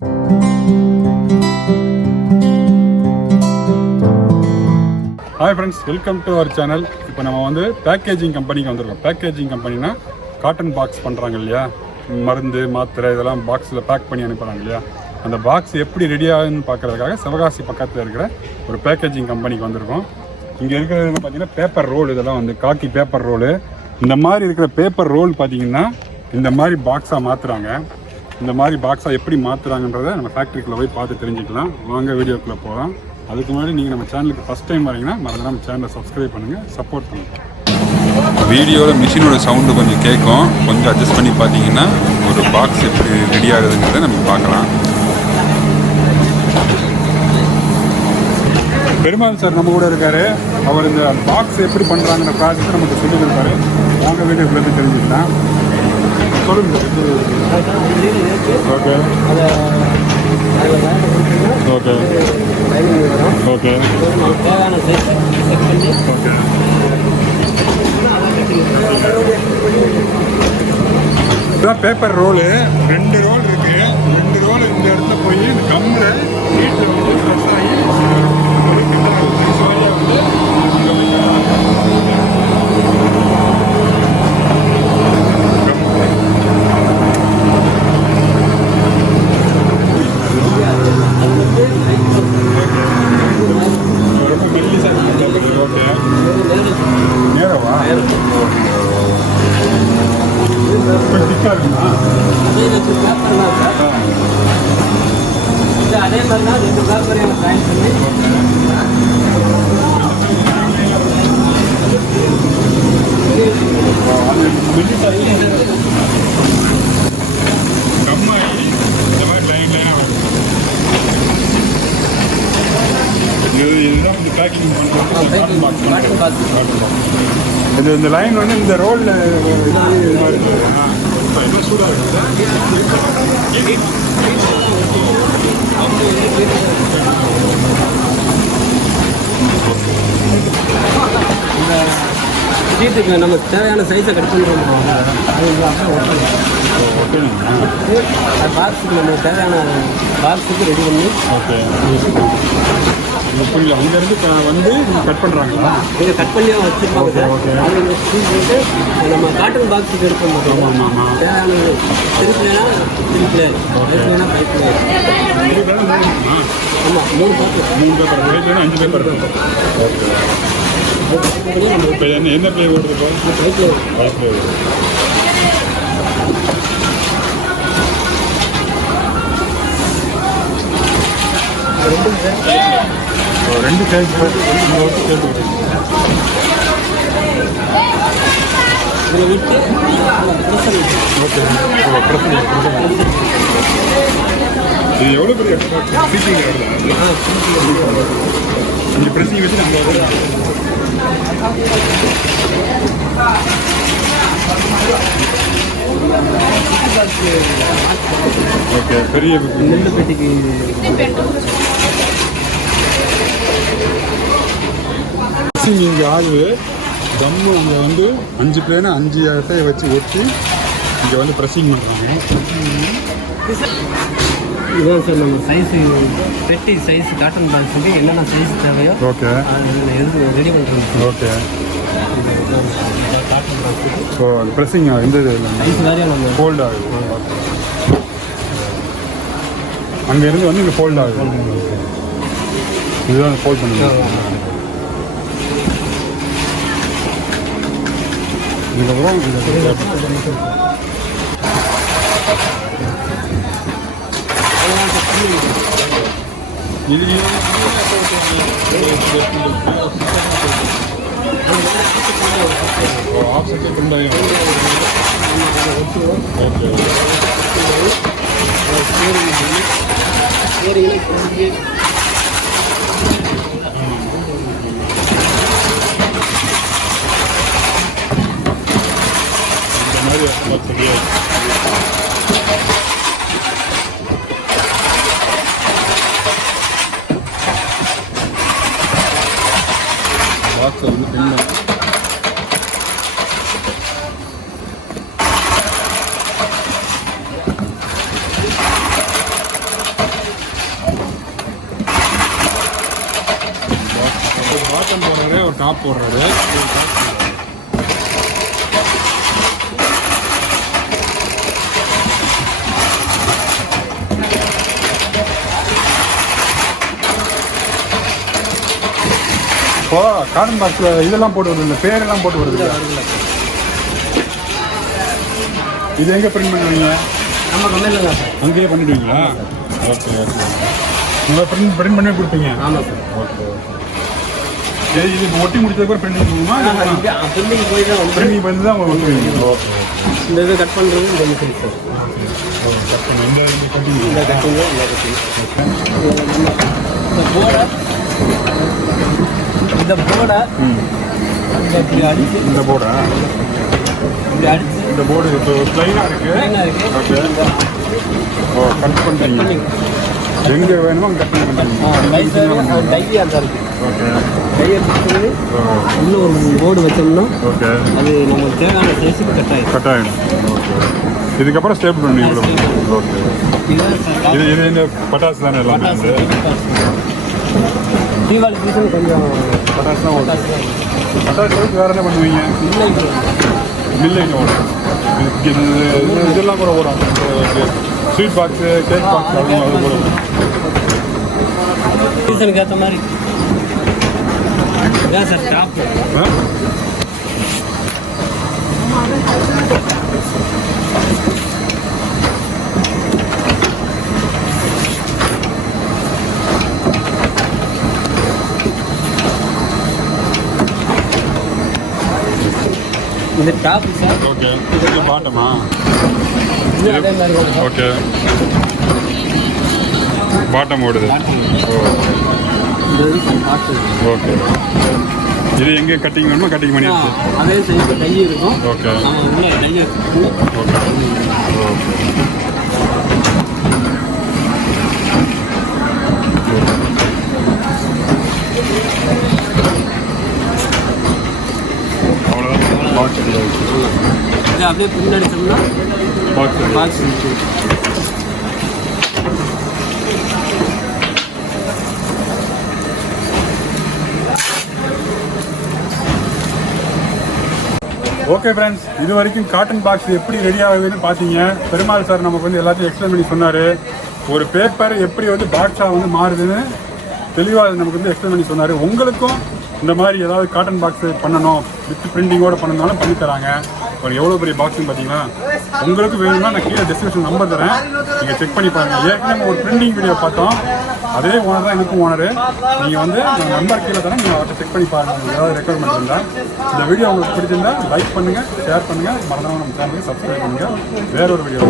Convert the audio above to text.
Hi friends, welcome to our channel. இப்போ நம்ம வந்து பேக்கேஜிங் கம்பெனிக்கு வந்திருக்கோம். பேக்கேஜிங் கம்பெனினா காட்டன் பாக்ஸ் பண்ணுறாங்க இல்லையா, மருந்து மாத்திரை இதெல்லாம் பாக்ஸில் பேக் பண்ணி அனுப்புகிறாங்க இல்லையா, அந்த பாக்ஸ் எப்படி ரெடி ஆகுதுன்னு பார்க்குறதுக்காக சிவகாசி பக்கத்தில் இருக்கிற ஒரு பேக்கேஜிங் கம்பெனிக்கு வந்திருக்கோம். இங்கே இருக்கிறது பார்த்தீங்கன்னா பேப்பர் ரோல், இதெல்லாம் வந்து காக்கி பேப்பர் ரோலு. இந்த மாதிரி இருக்கிற பேப்பர் ரோல் பார்த்தீங்கன்னா இந்த மாதிரி பாக்ஸாக மாற்றுறாங்க. இந்த மாதிரி பாக்ஸாக எப்படி மாற்றுறாங்கன்றதை நம்ம ஃபேக்ட்ரிக்குள்ளே போய் பார்த்து தெரிஞ்சுக்கலாம். வாங்க வீடியோக்குள்ளே போகலாம். அதுக்கு முன்னாடி நீங்கள் நம்ம சேனலுக்கு ஃபஸ்ட் டைம் வரீங்கன்னா மறந்துடாம நம்ம சேனலை சப்ஸ்கிரைப் பண்ணுங்கள், சப்போர்ட் பண்ணுங்கள். வீடியோவில் மிஷினோட சவுண்டு கொஞ்சம் கேட்கும், கொஞ்சம் அட்ஜஸ்ட் பண்ணி பார்த்தீங்கன்னா ஒரு பாக்ஸ் எப்படி ரெடி ஆகுதுங்கிறத நம்ம பார்க்கலாம். பெருமாள் சார் நம்ம கூட இருக்கார். அவர் இந்த பாக்ஸ் எப்படி பண்ணுறாங்கிற ப்ராசஸ் நமக்கு சொல்லி கொடுப்பாரு. வாங்க வீடியோக்குள்ளே தெரிஞ்சுக்கலாம். சொல்லுங்கள். Okay okay okay okay. இதுதான் பேப்பர் ரோலு. 2 ரோல் இருக்கு. 2 ரோல் இந்த இடத்துல போய் இந்த கம்மில் வீட்டில் வந்து ப்ரெஸ் ஆகி அதே மாதிரி தான் 2 பேப்பர் ஜாயின் பண்ணி இந்த லைன் வந்து இந்த ரோலில் இது மாதிரி சூடாக சீட்டுக்கு நம்ம தேவையான சைஸை கட் பண்ணுறோம். பாக்ஸுக்கு நம்ம தேவையான பாக்ஸுக்கு ரெடி பண்ணி ஓகே புரியல. அங்கேருந்து வந்து கட் பண்ணுறாங்களா? இங்கே கட் பண்ணியே வச்சுருப்பாங்க சார். அவங்க போட்டு நம்ம காட்டன் பாக்ஸுக்கு எடுக்க மாட்டோம். தேவையான திருப்பினா பைப்லேனா பைப்லேயே. ஆமாம், 3 பேப்பர் 5 பேப்பர் இருக்கும். இப்போ என்ன பிளே ஓடுது? பைப்லேயே ஓடுது. ரெண்டு சைஸ் இதில் விட்டு ஓகே. இது எவ்வளோ பெரிய சீட்டிங் இந்த பிரச்சனை வச்சு நம்ம ஓகே பெரிய நெல் பெட்டிக்கு இங்கே ஆகுது. தம்மு இங்கே வந்து 5 பிளேனை 5 அட்டையை வச்சு ஒட்டி இங்கே வந்து ப்ரெஸ்ஸிங் பண்ணுறாங்க. இதுதான் சார் நம்ம சைஸு பெட்டி சைஸ் காட்டன் பாக்ஸுக்கு என்னென்ன சைஸ் தேவையோ ஓகே அது ரெடி பண்ணுறோம். ஓகே. காட்டன் பாக்ஸுக்கு ஸோ அது ப்ரெஸ்ஸிங் இந்த இது சைஸ் வேறையாக நம்ம ஃபோல்ட் ஆகுது. அங்கேருந்து வந்து இங்கே ஃபோல்ட் ஆகுது. இதுதான் ஃபோல்ட் பண்ணுங்க. இதுக்கப்புறம் ஆப்ஷன் பண்ணுறாங்க. பாக்ஸை வந்து பின்ன டாப் போடுறாரு. இப்போ கார்டன் பாக்ஸில் இதெல்லாம் போட்டு வருது, இந்த பேரெல்லாம் போட்டு வருது. இது எங்கே பிரிண்ட் பண்ணுவீங்க? நம்ம கம்பெனியில் தான் சார். அங்கேயே பண்ணிடுவீங்களா? Okay okay. உங்களை பிரிண்ட் பண்ணி கொடுப்பீங்க? ஆமாம் சார். Okay okay. சரி, இது இப்போ ஒட்டி முடிச்சதுக்கு அப்புறம் பிரிண்டிங் போகுமா? பிரிண்டிங் போய் தான் வந்து பிரிண்டிங் பண்ணி தான் அவங்க வந்துடுவீங்க. ஓகே. இந்த இது கட் பண்ணுறது இந்த மிஷின் சார். கட் பண்ணி இந்த கட்டிங் இந்த கட்டிங்கு இந்த கட்டிங். இந்த போர்டை இப்படி அடிச்சு இந்த போர்டா இப்படி அடிச்சு இந்த போர்டு இப்போ ப்ளைனாக இருக்குது. ஓகே. ஓ, கட் பண்ணுறீங்க. எங்கே வேணுமோ அங்கே கட் பண்ணுறீங்க. டையை அந்த இருக்குது. ஓகே. டையை ஃபிக்ஸ் பண்ணி இன்னும் ஒரு போர்டு வச்சோம்னா ஓகே அது நமக்கு தேவையான சைஸுக்கு கட் ஆகிடும். கட் ஆகிடும். ஓகே. இதுக்கப்புறம் ஸ்டேபிள் பண்ணுவீங்க இவ்வளோ. ஓகே. இது இந்த பட்டாசு தானே எல்லாமே? தீபாவளி சீசன் கொஞ்சம் பட்டாசு தான் ஓடும். பட்டாசு வேறு என்ன பண்ணுவீங்க? மில்லைங்க ஓடும். இதெல்லாம் கூட ஓடும். ஸ்வீட் பாக்ஸு, கேக் பாக்ஸ் அது கூட ஓடும். சீசனுக்கு ஏற்ற மாதிரி இதான் சார் டாப். இது டாப் சார். ஓகே. இது பாட்டமா? இது அதே மாதிரி ஓடும். ஓகே. பாட்டம் ஓடுது. ஓகே. இது எங்கே கட்டிங் வேணுமோ கட்டிங் பண்ணி வச்சு அதே சைஸ் டை இருக்கும். ஓகே. உள்ள டை இருக்கும். ஓகே. ஓகே. அவ்வளோதான். பாக்ஸ் இது அப்படியே பின் அடிச்சோம்னா பாக்ஸ் ஓகே ஃப்ரெண்ட்ஸ், இது வரைக்கும் காட்டன் பாக்ஸ் எப்படி ரெடி ஆகுதுன்னு பார்த்தீங்க. பெருமாள் சார் நமக்கு வந்து எல்லாத்தையும் எக்ஸ்பிளைன் பண்ணி சொன்னார். ஒரு பேப்பர் எப்படி வந்து பாக்ஸாக வந்து மாறுதுன்னு தெளிவாக நமக்கு வந்து எக்ஸ்பிளைன் பண்ணி சொன்னார். உங்களுக்கும் இந்த மாதிரி ஏதாவது காட்டன் பாக்ஸ் பண்ணணும், வித் பிரிண்டிங்கோடு பண்ணணும்னாலும் பண்ணித்தராங்க. ஒரு எவ்வளோ பெரிய பாக்ஸ்ன்னு பார்த்தீங்கன்னா, உங்களுக்கு வேணும்னா நான் கீழே டிஸ்கிரிப்ஷன் நம்பர் தரேன், நீங்கள் செக் பண்ணி பாருங்கள். ஏற்கனவே ஒரு பிரிண்டிங் வீடியோ பார்த்தோம், அதே ஓனர் தான் எனக்கும் ஓனரு. நீங்கள் வந்து நான் நம்பர் கீழே தரேன், நீங்கள் அவர்கிட்ட செக் பண்ணி பாருங்கள். உங்களுக்கு ஏதாவது ரெக்குவயர்மெண்ட் இருந்தால். இந்த வீடியோ உங்களுக்கு பிடிச்சிருந்தா லைக் பண்ணுங்கள், ஷேர் பண்ணுங்கள், மறந்துடாம நம்ம சேனலுக்கு சப்ஸ்கிரைப் பண்ணுங்கள். வேறொரு வீடியோ